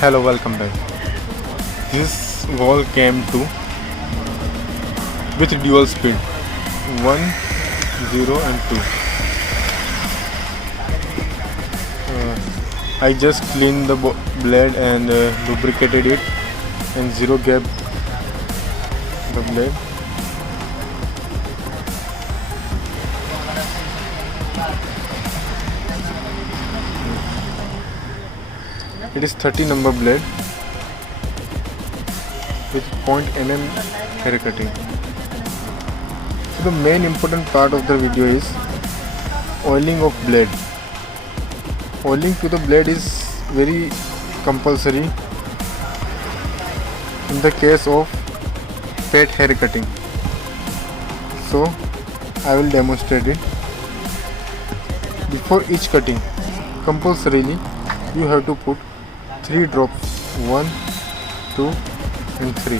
Hello, welcome back. This WAHL KM2 with dual speed 1, 0 and 2. I just cleaned the blade and lubricated it and zero gap the blade. It is 30 number blade with 0.mm hair cutting. So the main important part of the video is oiling of blade. Oiling to the blade is very compulsory in the case of pet hair cutting. So I will demonstrate it. Before each cutting, compulsorily you have to put 3 drops, 1, 2 and 3.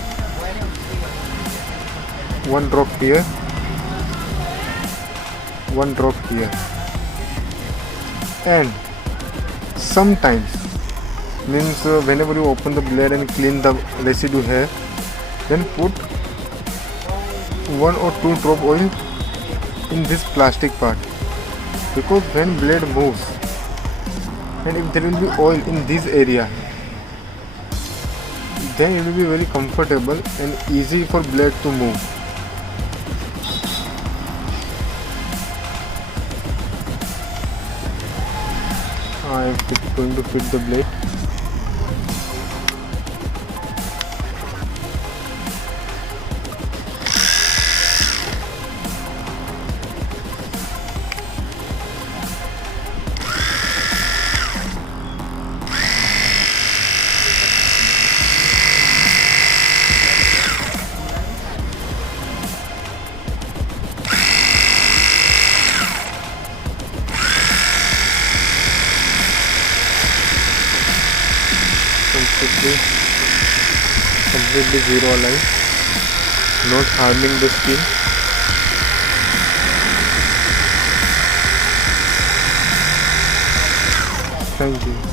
1 drop here, 1 drop here, and sometimes means whenever you open the blade and clean the residue hair, then put 1 or 2 drop oil in this plastic part, because when blade moves and if there will be oil in this area, then it will be very comfortable and easy for blade to move. I am going to fit the blade. Completely zero align, not harming the skin. Thank you.